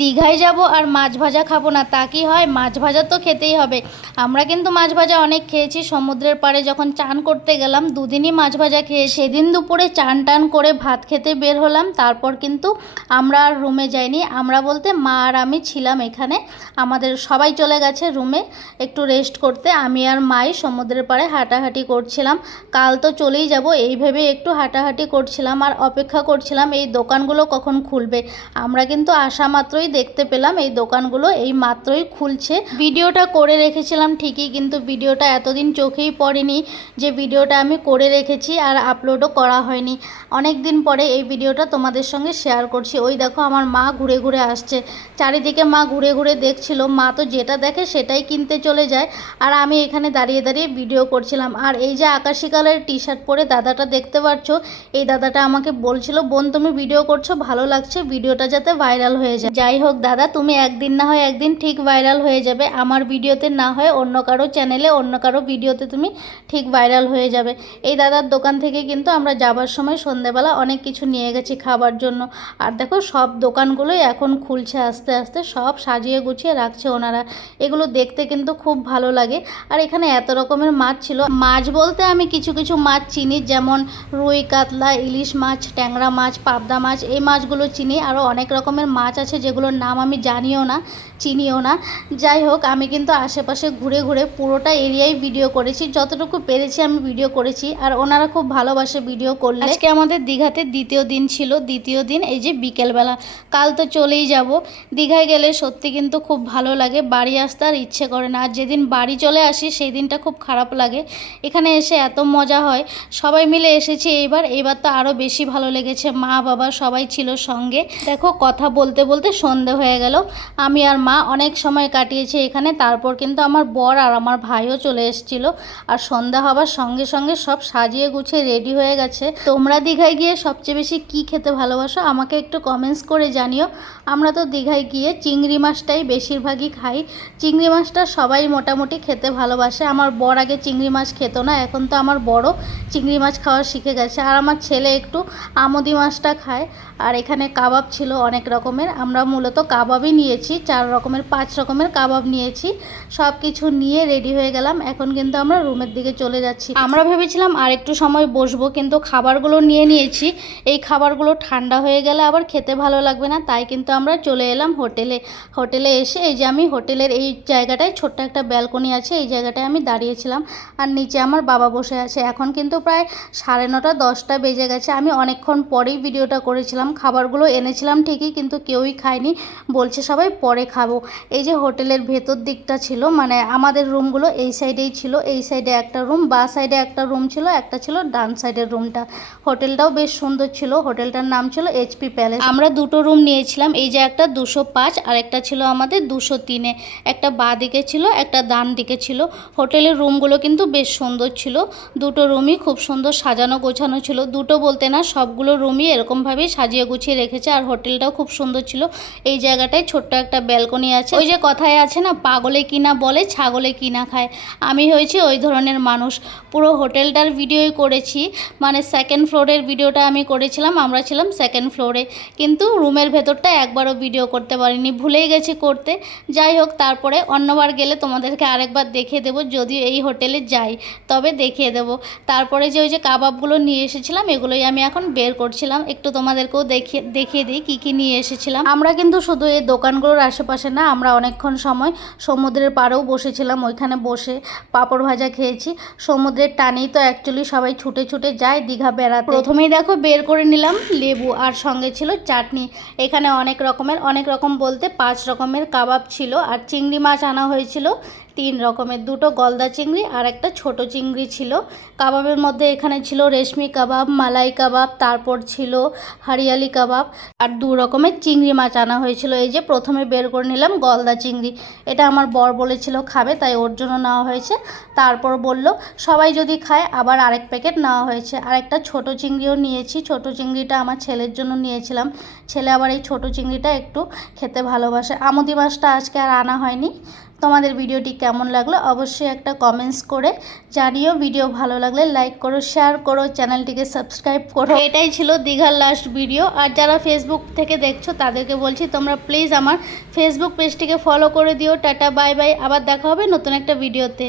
দীঘায় যাব আর মাছ ভাজা খাবো না তা কি হয়? মাছ ভাজা তো খেতেই হবে। আমরা কিন্তু মাছ ভাজা অনেক খেয়েছি। সমুদ্রের পাড়ে যখন চান করতে গেলাম দুদিনই মাছ ভাজা খেয়েছি। সেদিন দুপুরে চান টান করে ভাত খেতে বের হলাম, তারপর কিন্তু আমরা আর রুমে যাইনি। আমরা বলতে মা আর আমি ছিলাম এখানে। আমাদের সবাই চলে গেছে রুমে একটু রেস্ট করতে। আমি আর মাই সমুদ্রের পাড়ে হাঁটাহাঁটি করছিলাম। কাল তো চলেই যাব এই ভেবে একটু হাঁটাহাঁটি করছিলাম আর অপেক্ষা করছিলাম এই দোকানগুলো কখন খুলবে। আমরা কিন্তু আসা মাত্রই দেখতে পেলাম এই দোকানগুলো এই মাত্রই খুলছে। ভিডিওটা করে রেখেছিলাম ঠিকই, কিন্তু ভিডিওটা এতদিন চোখেই পড়েনি যে ভিডিওটা আমি করে রেখেছি আর আপলোডও করা হয়নি। অনেক দিন পরে এই ভিডিওটা তোমাদের সঙ্গে শেয়ার করছি। ওই দেখো আমার মা ঘুরে ঘুরে আসছে, চারিদিকে মা ঘুরে ঘুরে দেখছিল। মা তো যেটা দেখে সেটাই কিনতে চলে যায়, আর আমি এখানে দাঁড়িয়ে দাঁড়িয়ে ভিডিও করছিলাম। আর এই যে আকাশি কালারের টি শার্ট পরে দাদাটা দেখতে পাচ্ছ, এই দাদাটা আমাকে বলছিল, বোন তুমি ভিডিও করছো ভালো লাগছে, ভিডিওটা যাতে ভাইরাল হয়ে যায়। যাই হোক দাদা, তুমি একদিন না হয় একদিন ঠিক ভাইরাল হয়ে যাবে। আমার ভিডিওতে না হয় অন্য কারো চ্যানেলে অন্য কারো ভিডিওতে তুমি ঠিক ভাইরাল হয়ে যাবে। এই দাদার দোকান থেকে কিন্তু আমরা যাবার সময় সন্ধেবেলা অনেক কিছু নিয়ে গেছি খাবার জন্য। আর দেখো সব দোকানগুলোই এখন খুলছে আস্তে আস্তে, সব সাজিয়ে গুছিয়ে রাখছে ওনারা। এগুলো দেখতে কিন্তু খুব ভালো লাগে। আর এখানে এত রকমের মাছ ছিল। মাছ বলতে আমি কিছু কিছু মাছ চিনি, যেমন রুই, কাতলা, ইলিশ মাছ, ট্যাংরা মাছ, পাবদা মাছ, এই মাছগুলো চিনি। আরও অনেক রকমের মাছ আছে যেগুলোর নাম আমি জানিও না, চিনিও না। যাই হোক আমি কিন্তু আশেপাশে ঘুরে ঘুরে পুরোটা এরিয়ায় ভিডিও করেছি, যতটুকু পেরেছি আমি ভিডিও করেছি। আর ওনারা খুব ভালোবাসে ভিডিও করলে। আজকে আমাদের দীঘাতে দ্বিতীয় দিন ছিল। দ্বিতীয় দিন এই যে বিকেলবেলা, কাল তো চলেই যাব। দীঘায় গেলে সত্যি কিন্তু খুব ভালো লাগে, বাড়ি আসতে আর ইচ্ছে করে না। আর যেদিন বাড়ি চলে আসি সেই দিনটা খুব খারাপ লাগে। এখানে এসে এত মজা হয়, সবাই মিলে এসেছি এইবার তো আরও বেশি ভালো লেগেছে। মা বাবা সবাই ছিল সঙ্গে। দেখো কথা বলতে বলতে সন্ধে হয়ে গেল। আমি আর মা অনেক সময় কাটিয়েছি এখানে। তারপর কিন্তু আমার বর আর আমার ভাইও চলে এসেছিল। আর সন্ধ্যা হবার সঙ্গে সঙ্গে সব সাজিয়ে গুছিয়ে রেডি হয়ে গেছে। তোমরা দীঘায় গিয়ে সবচেয়ে বেশি কি খেতে ভালোবাসো আমাকে একটু কমেন্টস করে জানিও। আমরা তো দীঘায় গিয়ে চিংড়ি মাছটাই বেশিরভাগই খাই। চিংড়ি মাছটা সবাই মোটামুটি খেতে ভালোবাসে। আমার বর আগে চিংড়ি মাছ খেত না, এখন তো আমার বড় চিংড়ি মাছ খাওয়া শিখে গেছে। আর আমার ছেলে একটু আমোদি মাছটা খায়। আর এখানে কাবাব ছিল অনেক রকমের। আমরা মূলত কাবাবই নিয়েছি, 4 রকমের 5 রকমের কাবাব নিয়েছি। সব কিছু নিয়ে রেডি হয়ে গেলাম। এখন কিন্তু আমরা রুমের দিকে চলে যাচ্ছি। আমরা ভেবেছিলাম আর একটু সময় বসবো, কিন্তু খাবারগুলো নিয়ে নিয়েছি। এই খাবারগুলো ঠান্ডা হয়ে গেলে আবার খেতে ভালো লাগবে না, তাই কিন্তু আমরা চলে এলাম হোটেলে এসে এই যে আমি হোটেলের এই জায়গাটায় ছোট্ট একটা ব্যালকনি আছে, এই জায়গাটায় আমি দাঁড়িয়েছিলাম। আর নিচে আমার বাবা বসে আছে। এখন কিন্তু প্রায় 9:30 10টা বেজে গেছে। আমি অনেকক্ষণ পরেই ভিডিওটা করেছিলাম। খাবারগুলো এনেছিলাম ঠিকই, কিন্তু কেউই খায়নি, বলছে সবাই পরে খাবো। এই যে হোটেলের ভেতর দিকটা ছিল, মানে আমাদের রুমগুলো এই সাইডেই ছিল। এই সাইডে একটা রুম, বা সাইডে একটা রুম ছিল, একটা ছিল ডান সাইডের রুমটা। হোটেলটাও বেশ সুন্দর ছিল। হোটেলটার নাম ছিল HP প্যালেস। আমরা দুটো রুম নিয়েছিলাম, এই যে একটা 205 আর একটা ছিল আমাদের 203-এ। একটা বাঁ দিকে ছিল, একটা ডান দিকে ছিল। হোটেলের রুমগুলো কিন্তু বেশ সুন্দর ছিল। দুটো রুমই খুব সুন্দর সাজানো গোছানো ছিল। দুটো বলতে না, সবগুলো রুমই এরকমভাবেই সাজিয়ে গুছিয়ে রেখেছে। আর হোটেলটাও খুব সুন্দর ছিল। এই জায়গাটায় ছোট্ট একটা ব্যালকনি আছে। ওই যে কথায় আছে না, পাগলে কিনা বলে ছাগলে কিনা খায়, আমি হয়েছি ওই ধরনের মানুষ। পুরো হোটেলটার ভিডিওই করেছি, মানে 2nd ফ্লোরের ভিডিওটা আমি করেছিলাম। আমরা ছিলাম 2nd ফ্লোরে, কিন্তু রুমের ভেতরটা একবারও ভিডিও করতে পারিনি, ভুলেই গেছি করতে। যাই হোক, তারপরে অন্যবার গেলে তোমাদেরকে আরেকবার দেখিয়ে দেবো, যদিও এই হোটেলে যাই তবে দেখিয়ে দেবো। তারপরে যে ওই যে কাবাবগুলো নিয়ে এসেছিলাম, এগুলোই আমি এখন বের করছিলাম। একটু তোমাদেরকেও দেখিয়ে দিই কী কী নিয়ে এসেছিলাম। আমরা কিন্তু শুধু এই দোকানগুলোর আশেপাশে না, আমরা অনেকক্ষণ সময় সমুদ্রের পাড়েও বসেছিলাম। ওইখানে বসে পাঁপড় ভাজা খেয়েছি। সমুদ্রের টানেই তো অ্যাকচুয়ালি সবাই ছুটে ছুটে যায় দীঘা বেড়াতে। প্রথমেই দেখো বের করে নিলাম লেবু, আর সঙ্গে ছিল চাটনি। এখানে অনেক রকম বলতে 5 রকমের কাবাব ছিল। আর চিংড়ি মাছ আনা হয়েছিল 3 রকমের, 2টো গলদা চিংড়ি আর একটা ছোট চিংড়ি ছিল। কাবাবের মধ্যে এখানে ছিল রেশমি কাবাব, মালাই কাবাব, তারপর ছিল হরিয়ালি কাবাব, আর 2 রকমের চিংড়ি মাছ আনা হয়েছিল। এই যে প্রথমে বের করে নিলাম গলদা চিংড়ি, এটা আমার বর বলেছিল খাবে, তাই ওর জন্য নেওয়া হয়েছে। তারপর বলল সবাই যদি খায় আবার আরেক প্যাকেট নেওয়া হয়েছে। আর একটা ছোট চিংড়িও নিয়েছি। ছোট চিংড়িটা আমার ছেলের জন্য নিয়েছিলাম। ছেলে আবার এই ছোট চিংড়িটা একটু খেতে ভালোবাসে। আমুদি মাছটা আজকে আর আনা হয়নি। তোমাদের ভিডিওটি কেমন লাগলো অবশ্যই একটা কমেন্টস করে জানিও। ভিডিও ভালো লাগলে লাইক করো, শেয়ার করো, চ্যানেলটিকে সাবস্ক্রাইব করো। এটাই ছিল দীঘার লাস্ট ভিডিও। আর যারা ফেসবুক থেকে দেখছো তাদেরকে বলছি তোমরা প্লিজ আমার ফেসবুক পেজটিকে ফলো করে দিও। টাটা, বাই বাই, আবার দেখা হবে নতুন একটা ভিডিওতে।